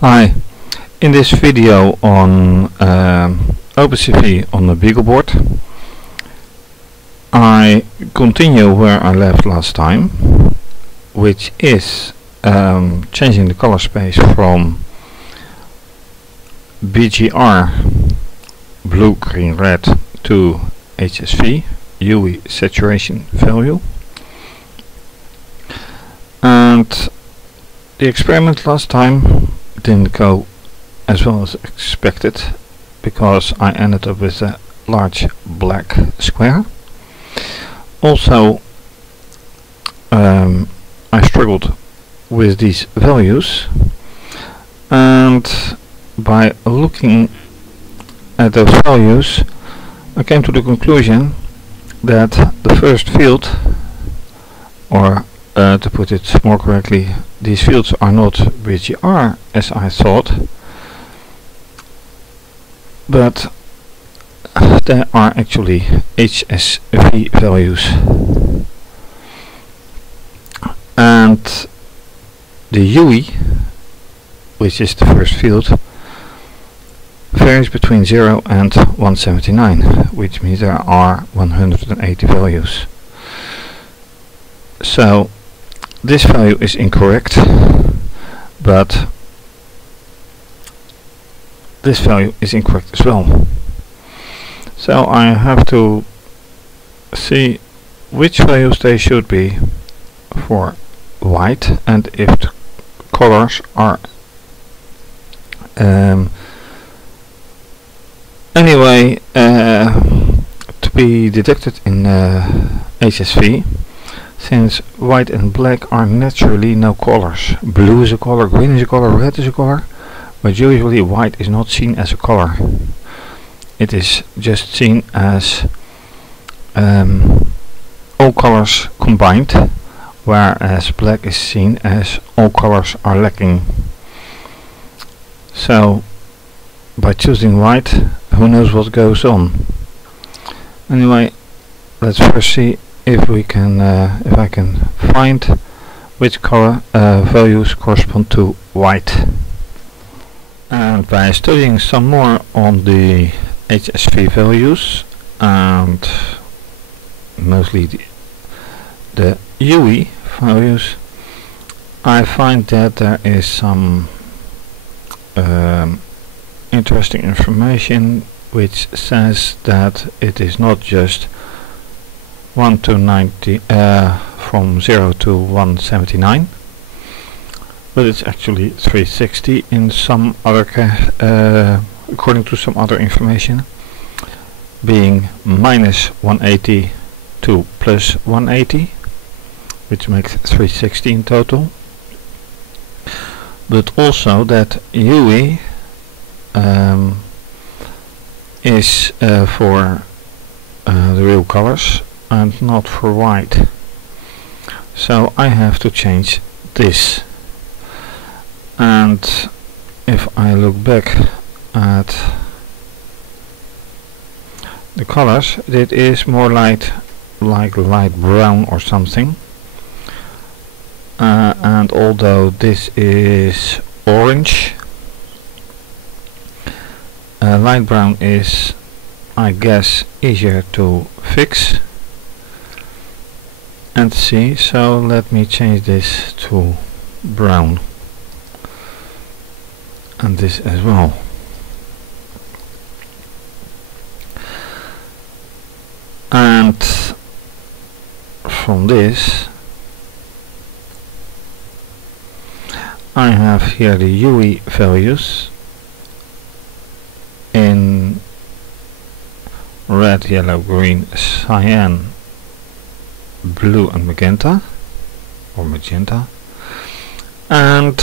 Hi, in this video on OpenCV on the BeagleBoard, I continue where I left last time, which is changing the color space from BGR blue, green, red to HSV UE saturation value. And the experiment last time didn't go as well as expected because I ended up with a large black square. Also I struggled with these values, and by looking at those values I came to the conclusion that the first field, or to put it more correctly, these fields are not BGR as I thought, but they are actually HSV values. And the UE, which is the first field, varies between 0 and 179, which means there are 180 values. So this value is incorrect, but this value is incorrect as well. So I have to see which values they should be for white, and if the colors are anyway to be detected in HSV, since white and black are naturally no colors. Blue is a color, green is a color, red is a color, but usually white is not seen as a color. It is just seen as all colors combined, whereas black is seen as all colors are lacking. So by choosing white, who knows what goes on. Anyway, let's first see if we can if I can find which color values correspond to white. And by studying some more on the HSV values, and mostly the UE values, I find that there is some interesting information which says that it is not just 1 to 90 from 0 to 179, but it's actually 360 in some other according to some other information, being minus 180 to plus 180, which makes 360 in total. But also that UE is for the real colors and not for white. So I have to change this. And if I look back at the colors, it is more like light brown or something. And although this is orange, light brown is, I guess, easier to fix and see. So let me change this to brown, and this as well. And from this I have here the UE values in red, yellow, green, cyan, blue and magenta, or magenta. And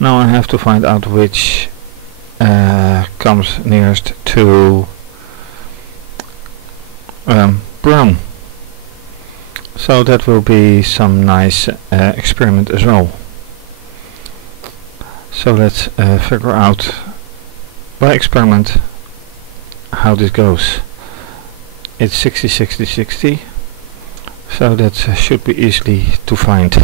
now I have to find out which comes nearest to brown. So that will be some nice experiment as well. So let's figure out by experiment how this goes. It's 60 60 60, so that should be easily to find.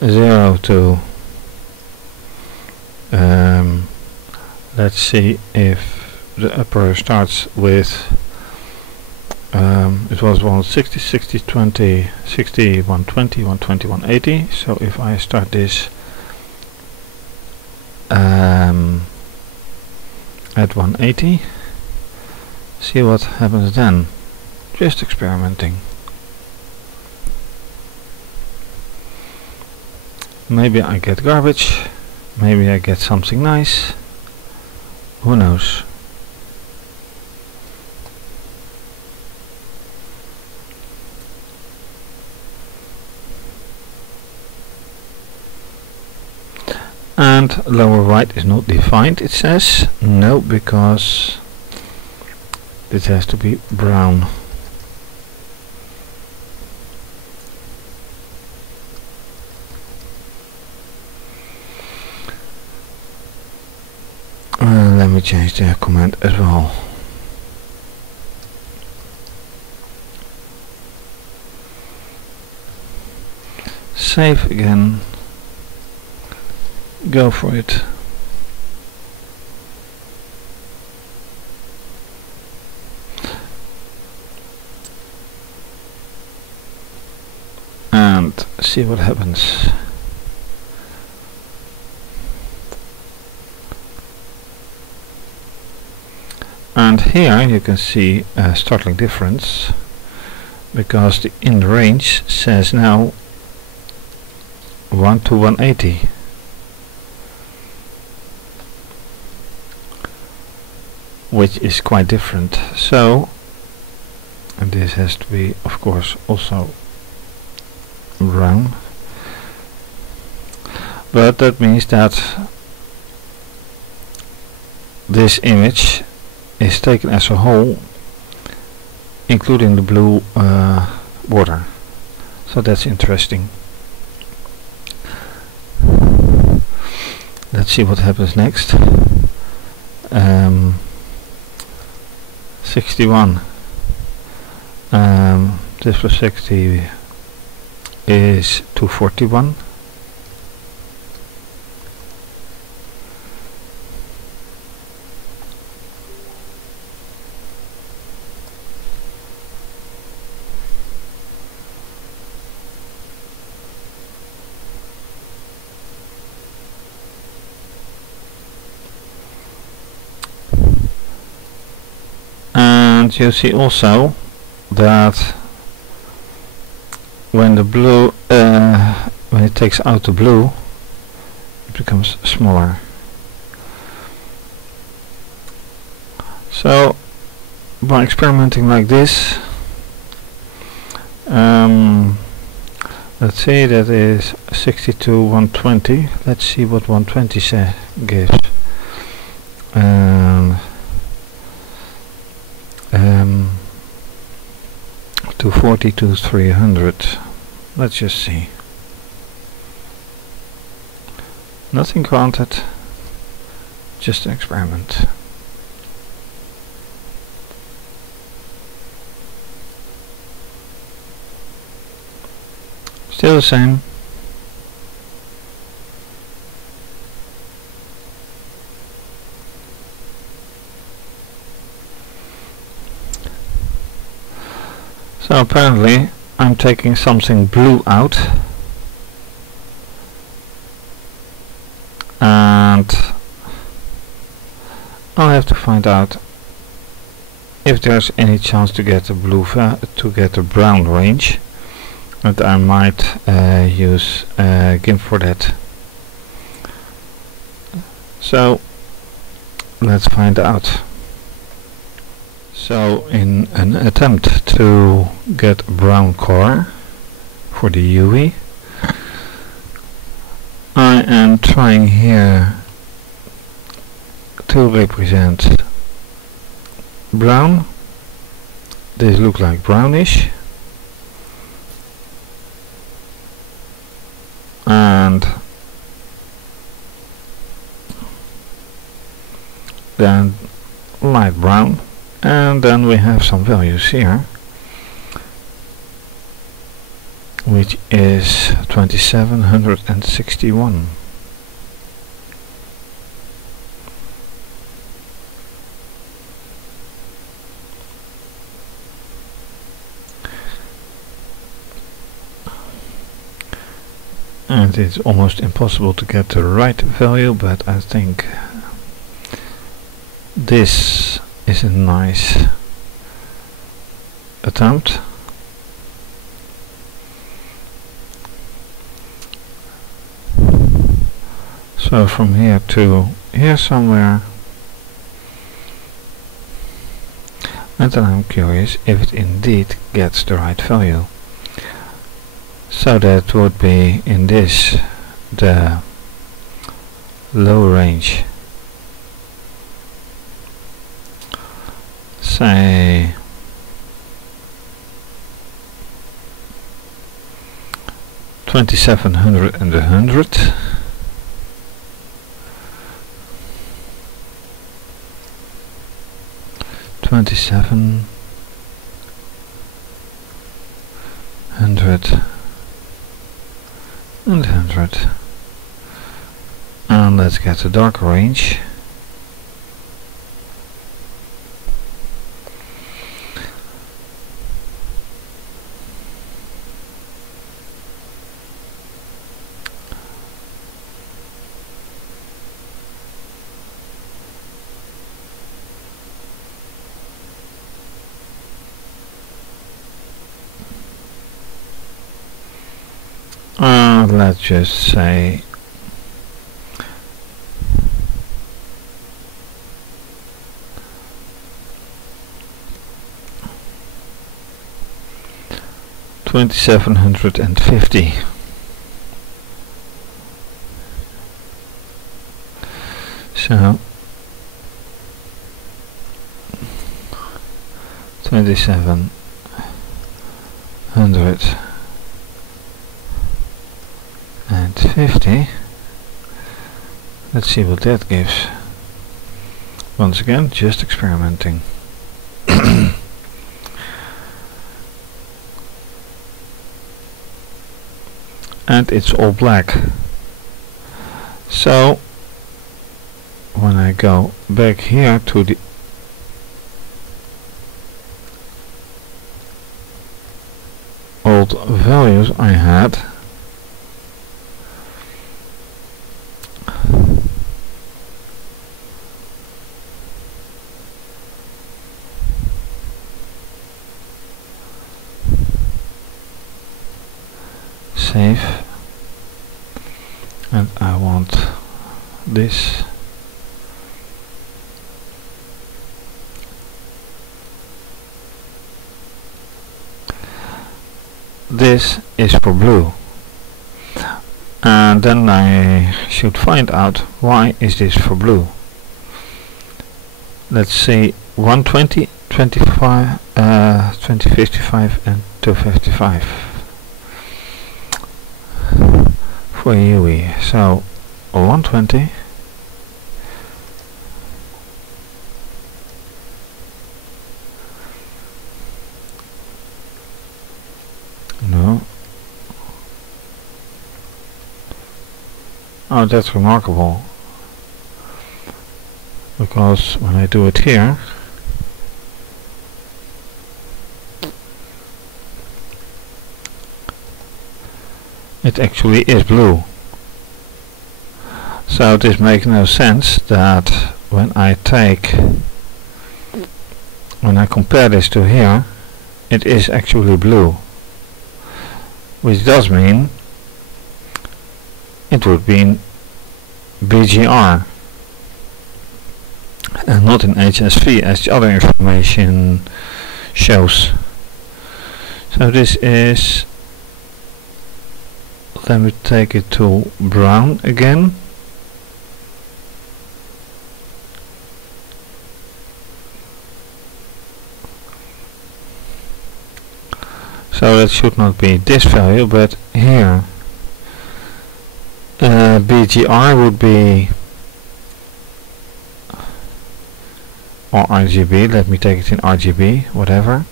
0 to let's see if the upper starts with it was 160, 60, 20, 60, 120, 120, 180. So if I start this at 180, see what happens then. Just experimenting. Maybe I get garbage, maybe I get something nice, who knows. And lower right is not defined, it says. No, because it has to be brown. Let me change the command as well. Save again. Go for it. And see what happens. And here you can see a startling difference, because the in range says now 1 to 180. Which is quite different. So, and this has to be of course also brown, but that means that this image is taken as a whole, including the blue border. So that's interesting. Let's see what happens next. 61. This plus 60 is 241. And you see also that when the blue, when it takes out the blue, it becomes smaller. So by experimenting like this, let's see, that is 60 to 120. Let's see what 120 gives. 240 to 300. Let's just see. Nothing granted, just an experiment. Still the same. So apparently I'm taking something blue out, and I'll have to find out if there's any chance to get a blue to get a brown range, and I might use GIMP for that. So let's find out. So in an attempt to get a brown color for the UE, I am trying here to represent brown. These look like brownish, and then light brown. And then we have some values here. which is 2761. And it's almost impossible to get the right value, but I think this is a nice attempt. So from here to here somewhere, and then I'm curious if it indeed gets the right value. So that would be in this the low range, say 2700 and 100. And 100, and let's get the dark range. Let's just say 2750. So 2750. Let's see what that gives. Once again, just experimenting. And it's all black. So when I go back here to the old values I had, save, and I want this. This is for blue, and then I should find out why is this for blue. Let's say 120, 25, 2055 and 255 for UE. So 120, no, oh, that's remarkable, because when I do it here, it actually is blue. So this makes no sense that when I compare this to here, it is actually blue, which does mean it would be in BGR and not in HSV as the other information shows. So this is, let me take it to brown again. So that should not be this value, but here BGR would be, or RGB, let me take it in RGB, whatever,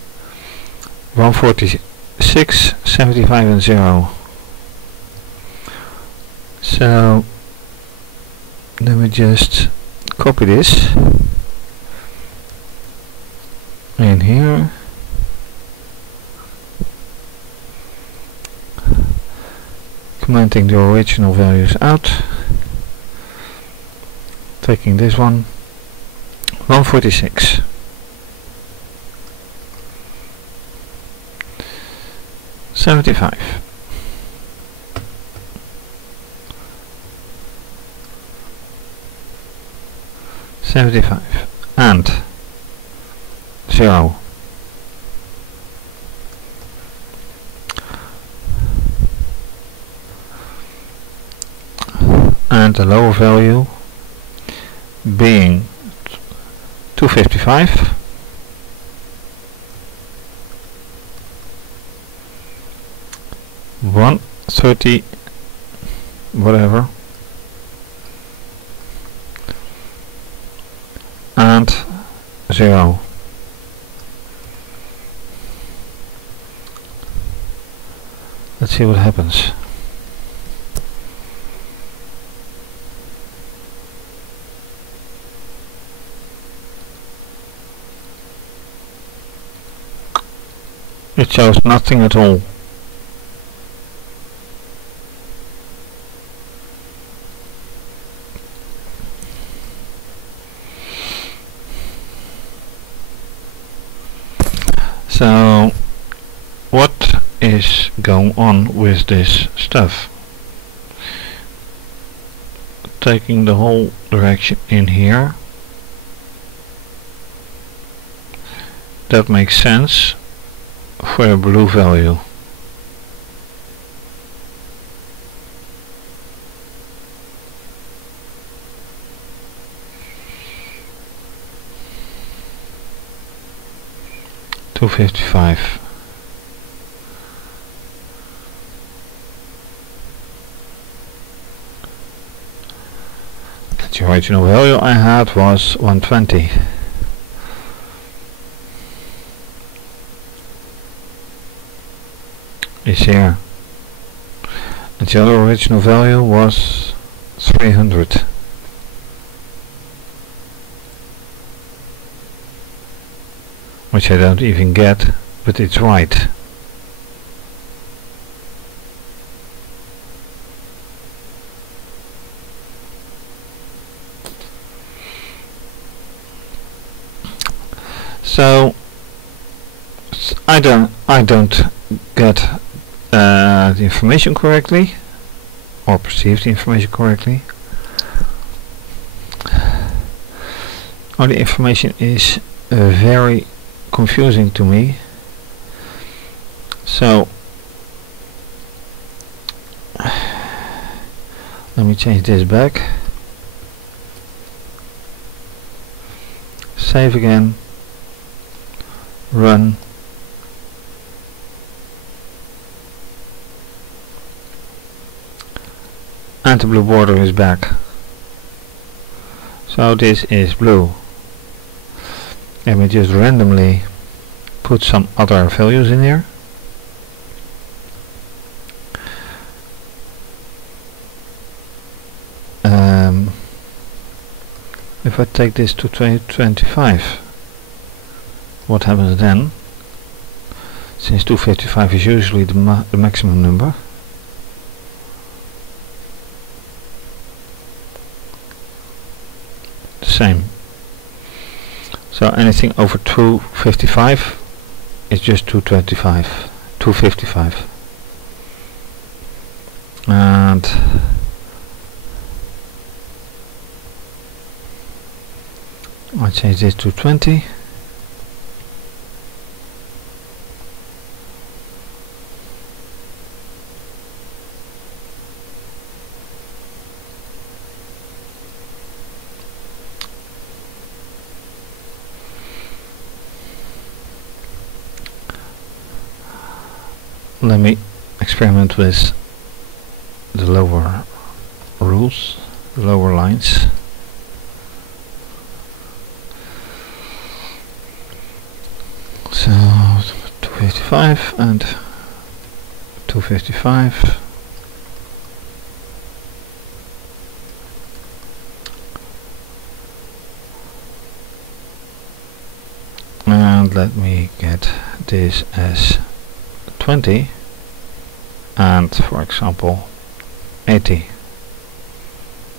140, 6, 75 and 0. So let me just copy this in here, commenting the original values out, taking this one, 146. $75. And 0. And the lower value being 255. $130 whatever and 0. Let's see what happens. It shows nothing at all. So what is going on with this stuff? Taking the whole direction in here, that makes sense for a blue value. $255. The original value I had was 120. Is here. And the other original value was 300. Which I don't even get, but it's right. So I don't get the information correctly, or perceive the information correctly. All the information is very confusing to me. So let me change this back, save again, run, and the blue border is back. So this is blue. Let me just randomly put some other values in here. If I take this to 25, what happens then? Since 255 is usually the maximum number. The same. So anything over 255 is just 255. And I'll change this to 20. Let me experiment with the lower rules, the lower lines. So 255 and 255. And let me get this as 20 and, for example, 80.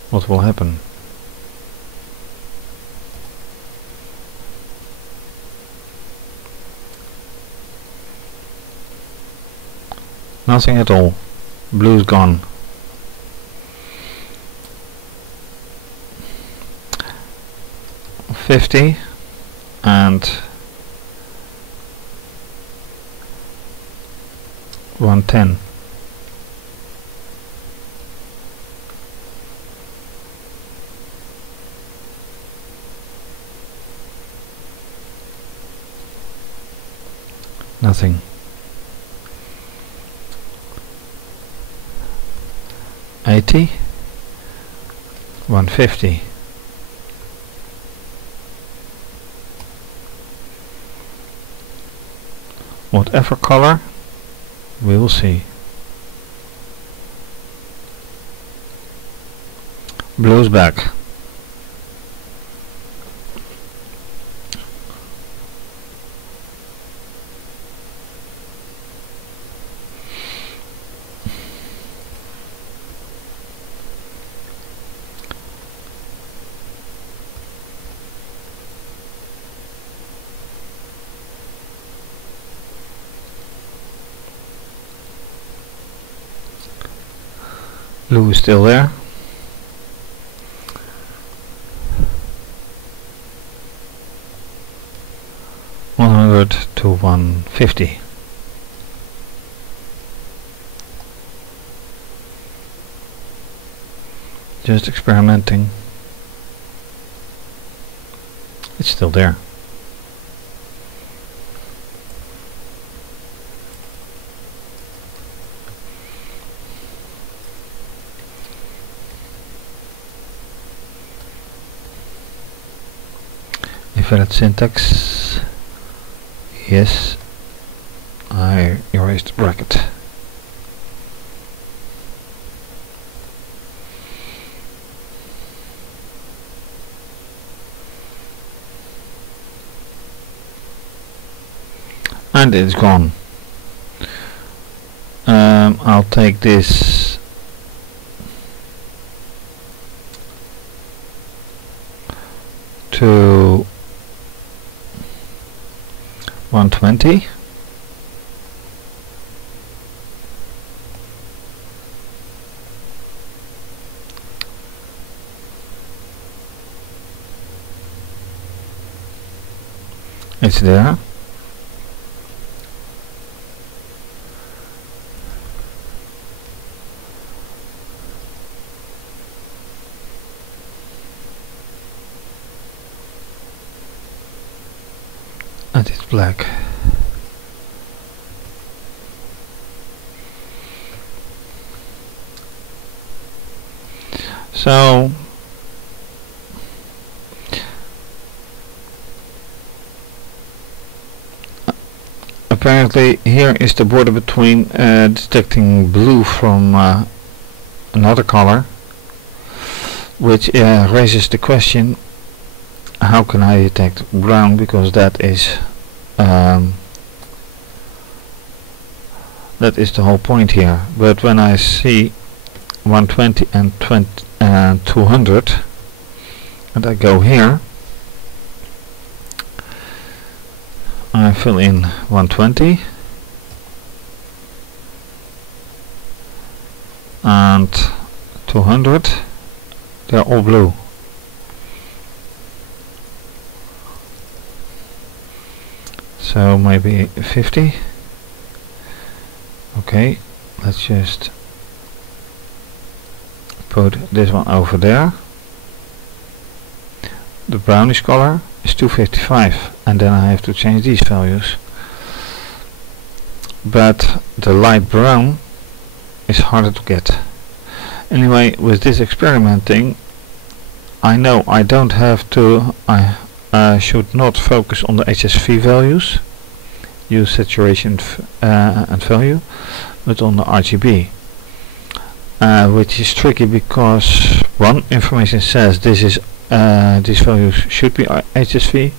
What will happen? Nothing at all. Blue's gone. $50 and 110. Nothing. 80, 150. Whatever color, we will see. Blue's back. Blue is still there. $100 to $150. Just experimenting. It's still there. Invalid syntax. Yes, I erased bracket. And it's gone. I'll take this to 120. It's there. And it's black. So apparently here is the border between detecting blue from another color, which raises the question, how can I detect brown, because that is the whole point here. But when I see 120 and 200 and I go here, I fill in 120 and 200, they're all blue. So maybe 50. Okay, let's just put this one over there. The brownish color is 255, and then I have to change these values. But the light brown is harder to get. Anyway, with this experimenting, I know I don't have to, I should not focus on the HSV values, use saturation and value, but on the RGB, which is tricky because one information says this is these values should be HSV,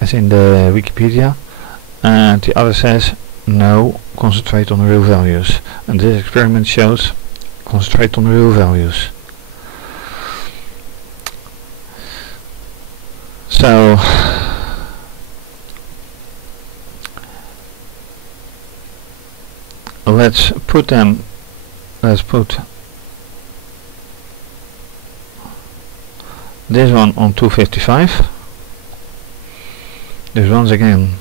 as in the Wikipedia, and the other says no, concentrate on the real values, and this experiment shows concentrate on the real values. So let's put this one on 255. This once again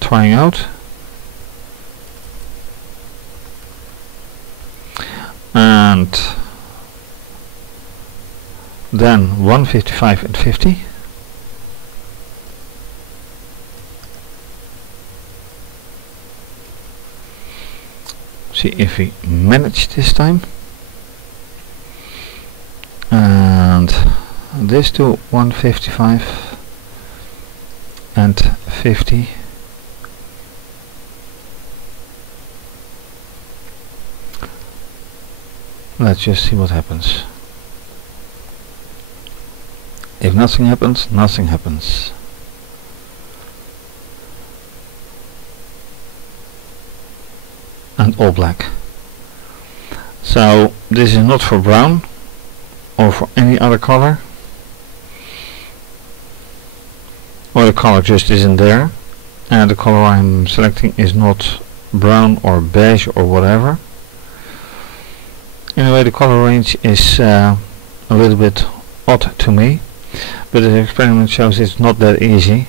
trying out, and then 155 and 50. See if we manage this time, and this to 155 and 50. Let's just see what happens. If nothing happens, nothing happens. And all black. So this is not for brown or for any other color, or the color just isn't there, and the color I'm selecting is not brown or beige or whatever. Anyway, the color range is a little bit odd to me, but the experiment shows it's not that easy,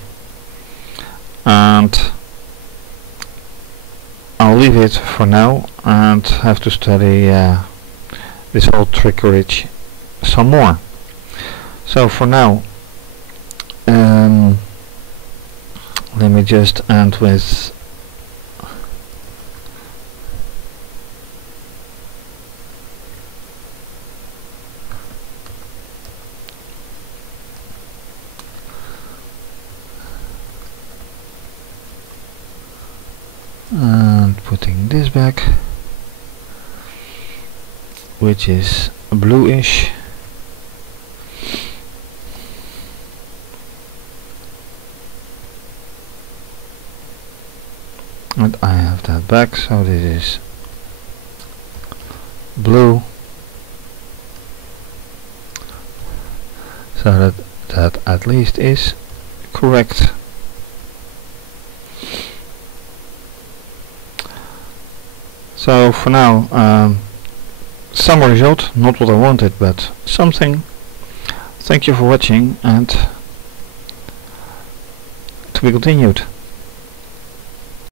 and I'll leave it for now and have to study this whole trickery some more. So for now, let me just end with and putting this back, which is bluish, and I have that back, so this is blue, so that at least is correct. So for now, some result, not what I wanted, but something. Thank you for watching, and to be continued.